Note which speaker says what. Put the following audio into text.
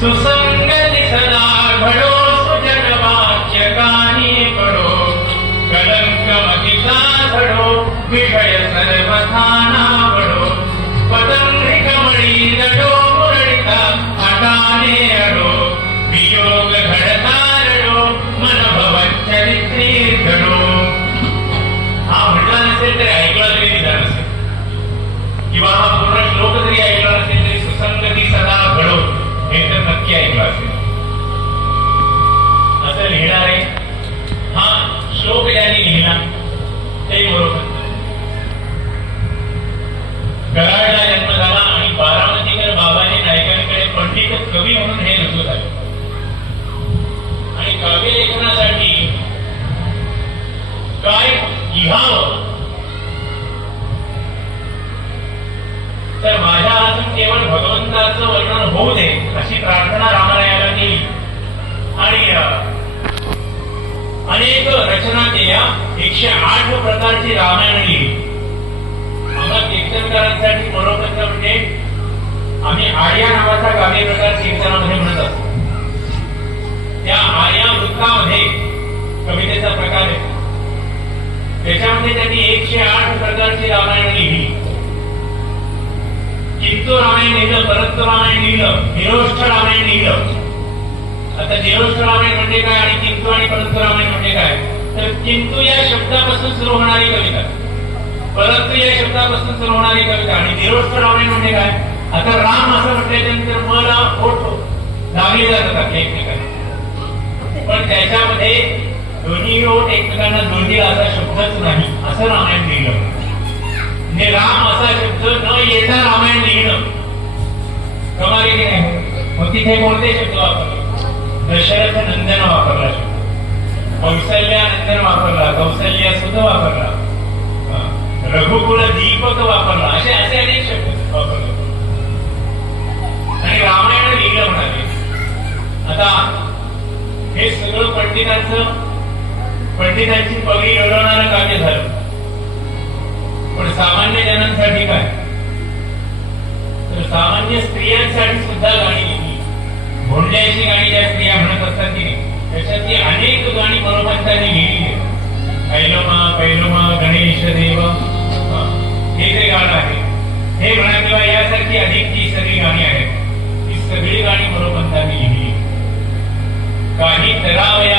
Speaker 1: सुसङ्गति सदाघो सुजगवाच्यकानि पडो विषय सर्वथा कराडला जन्म झाला आणि बारामतीकर बाबाने नायकांकडे पंडित कवी म्हणून हे रजू झाले आणि काव्य लेखनासाठी काय लिहावं? तर माझ्या हातून केवळ भगवंताचं वर्णन होऊ दे अशी प्रार्थना रामालयाला केली. आणि अनेक रचना केल्या एकशे आठ प्रकारची रामायण लिहिली. कवितेचा प्रकार आहे. त्याच्यामध्ये त्यांनी एकशे आठ प्रकारची रामायण लिहिली. किंतु रामायण लिहिलं परंतु रामायण लिहिलं निरोष्ठ रामायण लिहिलं. आता निरोष्ठ रामायण म्हणजे काय आणि किंतु आणि परंतु रामायण म्हणजे काय? तर किंतु या शब्दापासून सुरू होणारी कविता. परंतु या शब्दापासून सुरू होणारी कविता. आणि निरोष्ठ रामायण म्हणजे काय? आता राम असं म्हटल्यानंतर मला ओठ लागले जातात एकमेकांना पण त्याच्यामध्ये दोन्ही ओठ एकमेकांना जोडली असा शब्दच नाही. असं रामायण लिहिलं. म्हणजे राम असा शब्द न येता रामायण लिहिणं कमाली की नाही? मग तिथे कोणते शब्द वापरले? दशरथ नंदन वापरला शब्द. कौशल्या नंदन वापरला कौशल्या सुद्धा वापरला. रघुकुल दीपक वापरला. असे असे अनेक शब्द वापरले. आणि रामायण लिहिलं म्हणाले. आता हे सगळं पंडितांचं पंडितांची पगडी लढवणारं कार्य झालं. पण सामान्य जनांसाठी काय? तर सामान्य स्त्रियांसाठी सुद्धा गाणी लिहिली. भोंड्याची गाणी ज्या स्त्रिया म्हणत असतात की त्याच्यातली अनेक गाणी मनोमंतांनी लिहिली आहेत. कैलोमा कैलोमा गणेश देव. हे जे गाणं आहे हे म्हणा किंवा यासारखी अनेक जी सगळी गाणी आहेत ती सगळी गाणी मनोमंतांनी लिहिली काही तरावया